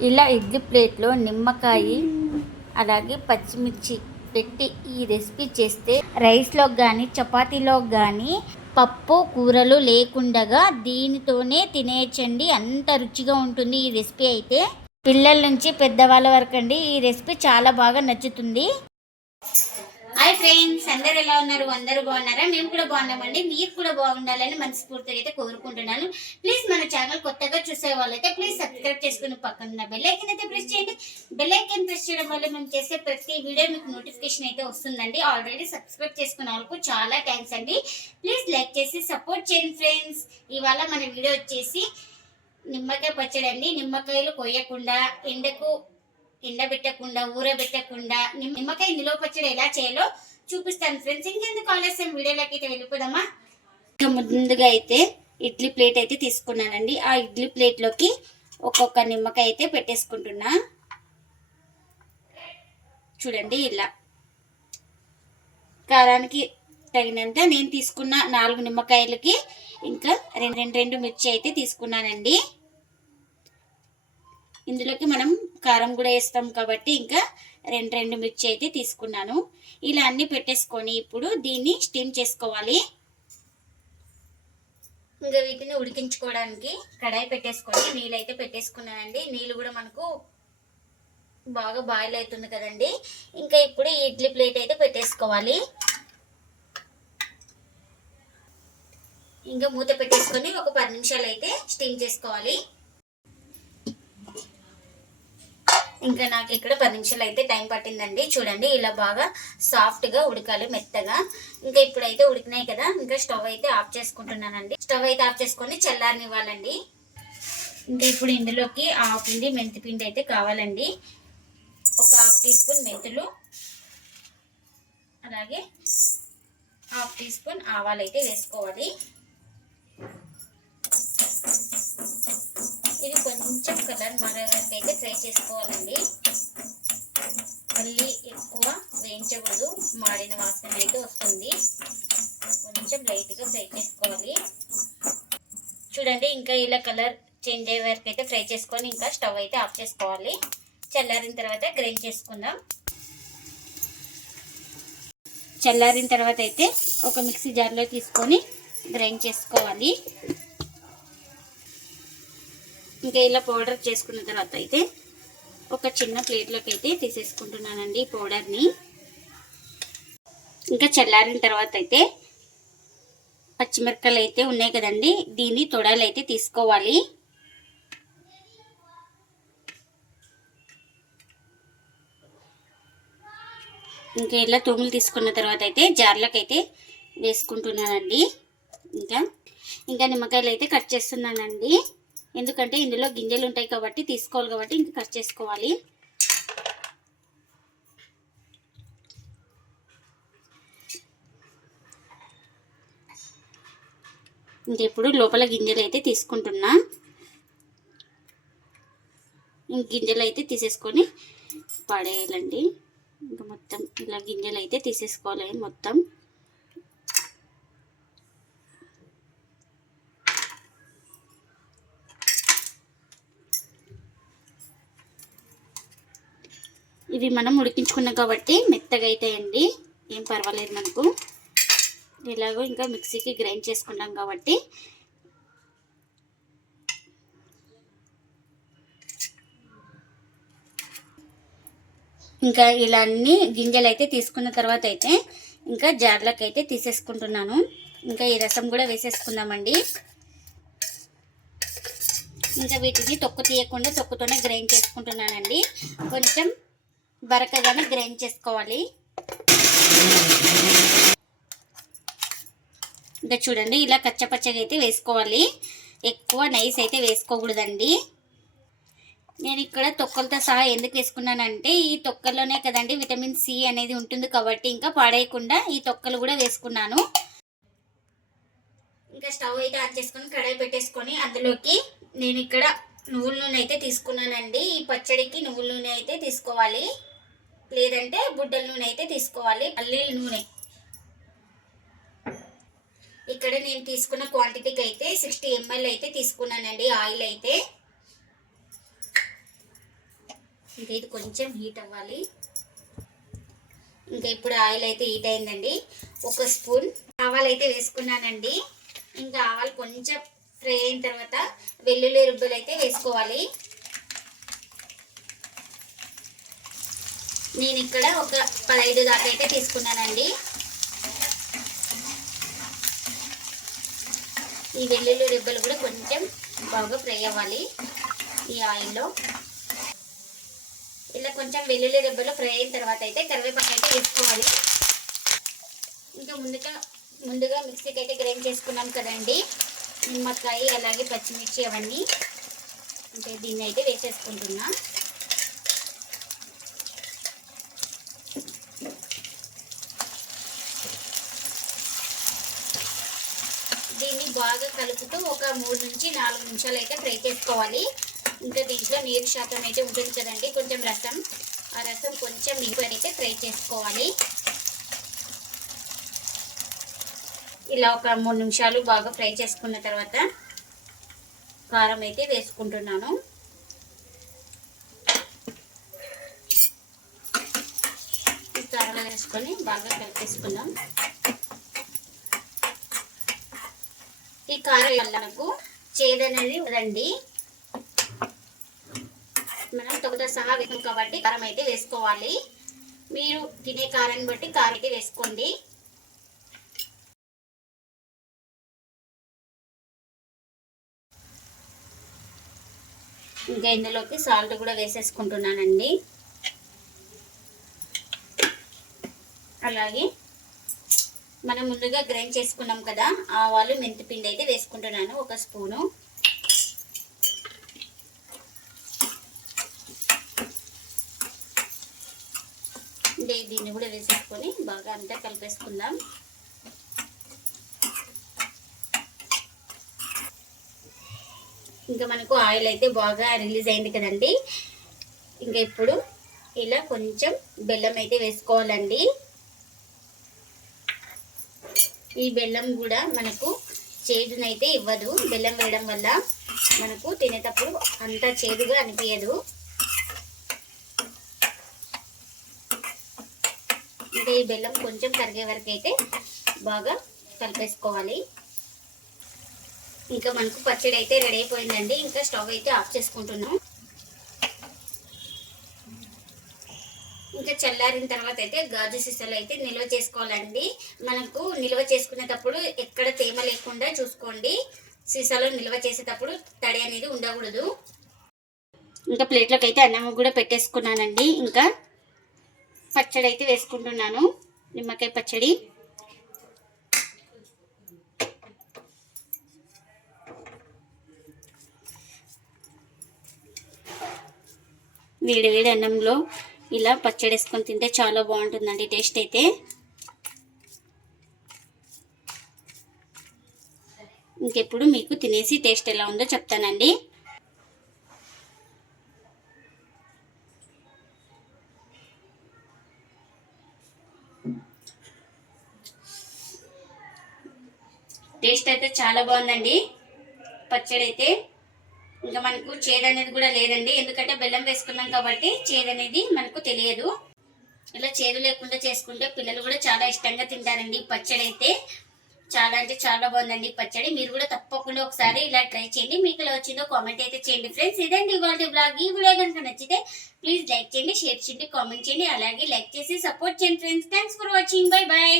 ఇలా ఇడ్లీ ప్లేట్లో నిమ్మకాయ అలాగే పచ్చిమిర్చి పెట్టి ఈ రెసిపీ చేస్తే రైస్లో కానీ చపాతీలో కానీ పప్పు కూరలు లేకుండగా దీనితోనే తినేయచ్చండి. అంత రుచిగా ఉంటుంది ఈ రెసిపీ అయితే. పిల్లల నుంచి పెద్దవాళ్ళ వరకు అండి ఈ రెసిపీ చాలా బాగా నచ్చుతుంది. హాయ్ ఫ్రెండ్స్ అందరు ఎలా ఉన్నారు? అందరూ బాగున్నారా? మేము కూడా బాగున్నామండి. మీరు కూడా బాగుండాలని మనస్ఫూర్తిగా అయితే కోరుకుంటున్నాను. ప్లీజ్ మన ఛానల్ కొత్తగా చూసే వాళ్ళైతే ప్లీజ్ సబ్స్క్రైబ్ చేసుకుని పక్కన ఉన్న బెల్లైకన్ అయితే ప్రెస్ చేయండి. బెల్లైకన్ ప్రెస్ చేయడం వల్ల మేము చేసే ప్రతి వీడియో మీకు నోటిఫికేషన్ అయితే వస్తుందండి. ఆల్రెడీ సబ్స్క్రైబ్ చేసుకున్న వాళ్ళకు చాలా థ్యాంక్స్ అండి. ప్లీజ్ లైక్ చేసి సపోర్ట్ చేయండి ఫ్రెండ్స్ ఇవాళ మన వీడియో వచ్చేసి నిమ్మకాయ పచ్చడి అండి నిమ్మకాయలు కొయ్యకుండా ఎండకు ఎండబెట్టకుండా ఊరబెట్టకుండా నిమ్మకాయ నిలువ పచ్చడి ఎలా చేయాలో చూపిస్తాను ఫ్రెండ్స్. ఇంకెందుకు ఆలస్యం? వీడియోలోకి అయితే వెళ్ళిపోదామా? ఇంకా ముందుగా అయితే ఇడ్లీ ప్లేట్ అయితే తీసుకున్నానండి. ఆ ఇడ్లీ ప్లేట్లోకి ఒక్కొక్క నిమ్మకాయ అయితే పెట్టేసుకుంటున్నా. చూడండి ఇలా. కారానికి తగినంత నేను తీసుకున్న నాలుగు నిమ్మకాయలకి ఇంకా రెండు రెండు రెండు మిర్చి అయితే తీసుకున్నానండి. ఇందులోకి మనం కారం కూడా వేస్తాం కాబట్టి ఇంకా రెండు రెండు మిర్చి అయితే తీసుకున్నాను. ఇలా అన్ని పెట్టేసుకొని ఇప్పుడు దీన్ని స్టీమ్ చేసుకోవాలి. ఇంకా వీటిని ఉడికించుకోవడానికి కడాయి పెట్టేసుకొని నీళ్ళు అయితే పెట్టేసుకున్నానండి. నీళ్ళు కూడా మనకు బాగా బాయిల్ అవుతుంది కదండి. ఇంకా ఇప్పుడు ఇడ్లీ ప్లేట్ అయితే పెట్టేసుకోవాలి. ఇంకా మూత పెట్టేసుకొని ఒక పది నిమిషాలు అయితే స్టీమ్ చేసుకోవాలి. ఇంకా నాకు ఇక్కడ పది నిమిషాలు అయితే టైం పట్టిందండి. చూడండి ఇలా బాగా సాఫ్ట్గా ఉడకాలి మెత్తగా. ఇంకా ఇప్పుడైతే ఉడికినాయి కదా ఇంకా స్టవ్ అయితే ఆఫ్ చేసుకుంటున్నానండి. స్టవ్ అయితే ఆఫ్ చేసుకొని చల్లారనివ్వాలండి. ఇంకా ఇప్పుడు ఇందులోకి ఆఫ్ పిండి మెంతి పిండి అయితే కావాలండి. ఒక హాఫ్ టీ స్పూన్ మెంతులు అలాగే హాఫ్ టీ స్పూన్ ఆవాలు అయితే వేసుకోవాలి. ఇది కొంచెం కలర్ మారేవరకు అయితే ఫ్రై చేసుకోవాలండి. మళ్ళీ ఎక్కువ వేయించకూడదు. మాడిన వాసన అయితే వస్తుంది. కొంచెం లైట్గా ఫ్రై చేసుకోవాలి. చూడండి ఇంకా ఇలా కలర్ చేంజ్ అయ్యే వరకు అయితే ఫ్రై చేసుకొని ఇంకా స్టవ్ అయితే ఆఫ్ చేసుకోవాలి. చల్లారిన తర్వాత గ్రైండ్ చేసుకుందాం. చల్లారిన తర్వాత అయితే ఒక మిక్సీ జార్లో తీసుకొని గ్రైండ్ చేసుకోవాలి. ఇంకా ఇలా పౌడర్ చేసుకున్న తర్వాత అయితే ఒక చిన్న ప్లేట్లోకి అయితే తీసేసుకుంటున్నానండి ఈ పౌడర్ని. ఇంకా చల్లారిన తర్వాత అయితే పచ్చిమిరపకాయలు అయితే ఉన్నాయి కదండి దీన్ని తొడాలు అయితే తీసుకోవాలి. ఇంకా ఇలా తుమ్ములు తీసుకున్న తర్వాత అయితే జార్లోకి అయితే వేసుకుంటున్నానండి. ఇంకా ఇంకా నిమ్మకాయలు అయితే కట్ చేస్తున్నానండి. ఎందుకంటే ఇందులో గింజలు ఉంటాయి కాబట్టి తీసుకోవాలి కాబట్టి ఇంకా కట్ చేసుకోవాలి. ఇంక ఇప్పుడు లోపల గింజలు అయితే తీసుకుంటున్నా. గింజలు అయితే తీసేసుకొని పడేయాలండి. ఇంకా మొత్తం ఇలా గింజలు అయితే తీసేసుకోవాలి మొత్తం. ఇవి మనం ఉడికించుకున్నాం కాబట్టి మెత్తగా అవుతాయండి ఏం పర్వాలేదు మనకు. ఇలాగో ఇంకా మిక్సీకి గ్రైండ్ చేసుకున్నాం కాబట్టి. ఇంకా ఇలా అన్ని గింజలు అయితే తీసుకున్న తర్వాత అయితే ఇంకా జార్లకు అయితే తీసేసుకుంటున్నాను. ఇంకా ఈ రసం కూడా వేసేసుకుందామండి. ఇంకా వీటిని తొక్కు తీయకుండా తొక్కుతోనే గ్రైండ్ చేసుకుంటున్నానండి. కొంచెం బరకగానే గ్రైండ్ చేసుకోవాలి. ఇంకా చూడండి ఇలా కచ్చపచ్చగా అయితే వేసుకోవాలి. ఎక్కువ నైస్ అయితే వేసుకోకూడదండి. నేను ఇక్కడ తొక్కలతో సహా ఎందుకు వేసుకున్నానంటే ఈ తొక్కల్లోనే కదండి విటమిన్ సి అనేది ఉంటుంది కాబట్టి ఇంకా పాడేయకుండా ఈ తొక్కలు కూడా వేసుకున్నాను. ఇంకా స్టవ్ అయితే ఆన్ చేసుకొని కడాయి పెట్టేసుకొని అందులోకి నేను ఇక్కడ నువ్వుల నూనె అయితే తీసుకున్నానండి. ఈ పచ్చడికి నువ్వుల నూనె అయితే తీసుకోవాలి. లేదంటే బుడ్డల నూనె అయితే తీసుకోవాలి పల్లీల నూనె. ఇక్కడ నేను తీసుకున్న క్వాంటిటీకి అయితే సిక్స్టీ ఎంఎల్ అయితే తీసుకున్నానండి ఆయిల్ అయితే. ఇంకా ఇది కొంచెం హీట్ అవ్వాలి. ఇంకా ఇప్పుడు ఆయిల్ అయితే హీట్ అయిందండి. ఒక స్పూన్ ఆవాలు అయితే వేసుకున్నానండి. ఇంకా ఆవాలు కొంచెం ఫ్రై అయిన తర్వాత వెల్లుల్లి రుబ్బలు అయితే వేసుకోవాలి. నేను ఇక్కడ ఒక పదహైదు దాకా అయితే తీసుకున్నానండి. ఈ వెల్లుల్లి రిబ్బలు కూడా కొంచెం బాగా ఫ్రై అవ్వాలి ఈ ఆయిల్లో. ఇలా కొంచెం వెల్లుల్లి రెబ్బలు ఫ్రై అయిన తర్వాత అయితే కరివేపాకు అయితే వేసుకోవాలి. ఇంకా ముందుగా ముందుగా మిక్సీకి అయితే గ్రైండ్ చేసుకున్నాం కదండి. నిమ్మకాయ అలాగే పచ్చిమిర్చి అవన్నీ. అంటే దీన్ని అయితే వేసేసుకుంటున్నా దీన్ని బాగా కలుపుతూ ఒక మూడు నుంచి నాలుగు నిమిషాలు అయితే ఫ్రై చేసుకోవాలి. ఇంకా దీంట్లో నీరు శాతం అయితే ఉంటుంది కదండి. కొంచెం రసం ఆ రసం కొంచెం ఇంకొని అయితే ఫ్రై చేసుకోవాలి. ఇలా ఒక మూడు నిమిషాలు బాగా ఫ్రై చేసుకున్న తర్వాత కారం అయితే వేసుకుంటున్నాను. ఈ కారం వేసుకొని బాగా కలిపేసుకుందాం. కారం వల్ల మనకు చేదనేది వదండి మనం తొగతో సహా వేసాం కాబట్టి కారం అయితే వేసుకోవాలి. మీరు తినే కారాన్ని బట్టి కారం అయితే వేసుకోండి. ఇంకా ఇందులోకి సాల్ట్ కూడా వేసేసుకుంటున్నానండి. అలాగే మనం ముందుగా గ్రైండ్ చేసుకున్నాం కదా ఆవాలు మెంతిపిండి అయితే వేసుకుంటున్నాను ఒక స్పూను. అంటే దీన్ని కూడా వేసేసుకొని బాగా అంతా కలిపేసుకుందాం. ఇంకా మనకు ఆయిల్ అయితే బాగా రిలీజ్ అయింది కదండి. ఇంకా ఇప్పుడు ఇలా కొంచెం బెల్లం అయితే వేసుకోవాలండి. ఈ బెల్లం కూడా మనకు చేదునైతే ఇవ్వదు. బెల్లం వేయడం వల్ల మనకు తినేటప్పుడు అంత చేదుగా అనిపించదు ఇంకా ఈ బెల్లం కొంచెం కరిగే వరకు అయితే బాగా కలిపేసుకోవాలి. ఇంకా మనకు పచ్చడి అయితే రెడీ అయిపోయిందండి. ఇంకా స్టవ్ అయితే ఆఫ్ చేసుకుంటున్నాం ఇంకా చల్లారిన తర్వాత అయితే గాజు సీసాలు అయితే నిల్వ చేసుకోవాలండి. మనకు నిల్వ చేసుకునేటప్పుడు ఎక్కడ తేమ లేకుండా చూసుకోండి. సీసాలో నిల్వ చేసేటప్పుడు తడి అనేది ఉండకూడదు. ఇంకా ప్లేట్లోకి అయితే అన్నం కూడా పెట్టేసుకున్నానండి. ఇంకా పచ్చడి అయితే వేసుకుంటున్నాను. నిమ్మకాయ పచ్చడి. వేడి వేడి అన్నంలో ఇలా పచ్చడి వేసుకొని తింటే చాలా బాగుంటుందండి టేస్ట్ అయితే. ఇంకెప్పుడు మీకు తినేసి టేస్ట్ ఎలా ఉందో చెప్తానండి. టేస్ట్ అయితే చాలా బాగుందండి. పచ్చడి అయితే ఇంకా మనకు చేదు అనేది కూడా లేదండి. ఎందుకంటే బెల్లం వేసుకున్నాం కాబట్టి చేదు అనేది మనకు తెలియదు. ఇలా చేదు లేకుండా చేసుకుంటే పిల్లలు కూడా చాలా ఇష్టంగా తింటారండి. పచ్చడి అయితే చాలా అంటే చాలా బాగుందండి పచ్చడి. మీరు కూడా తప్పకుండా ఒకసారి ఇలా ట్రై చేయండి. మీకు ఇలా వచ్చిందో కామెంట్ అయితే చేయండి ఫ్రెండ్స్. ఇదండి ఇవాళ బ్లాగ్. ఈ వీడియో కనుక నచ్చితే ప్లీజ్ లైక్ చేయండి షేర్ చేయండి కామెంట్ చేయండి. అలాగే లైక్ చేసి సపోర్ట్ చేయండి friends. Thanks for watching. Bye bye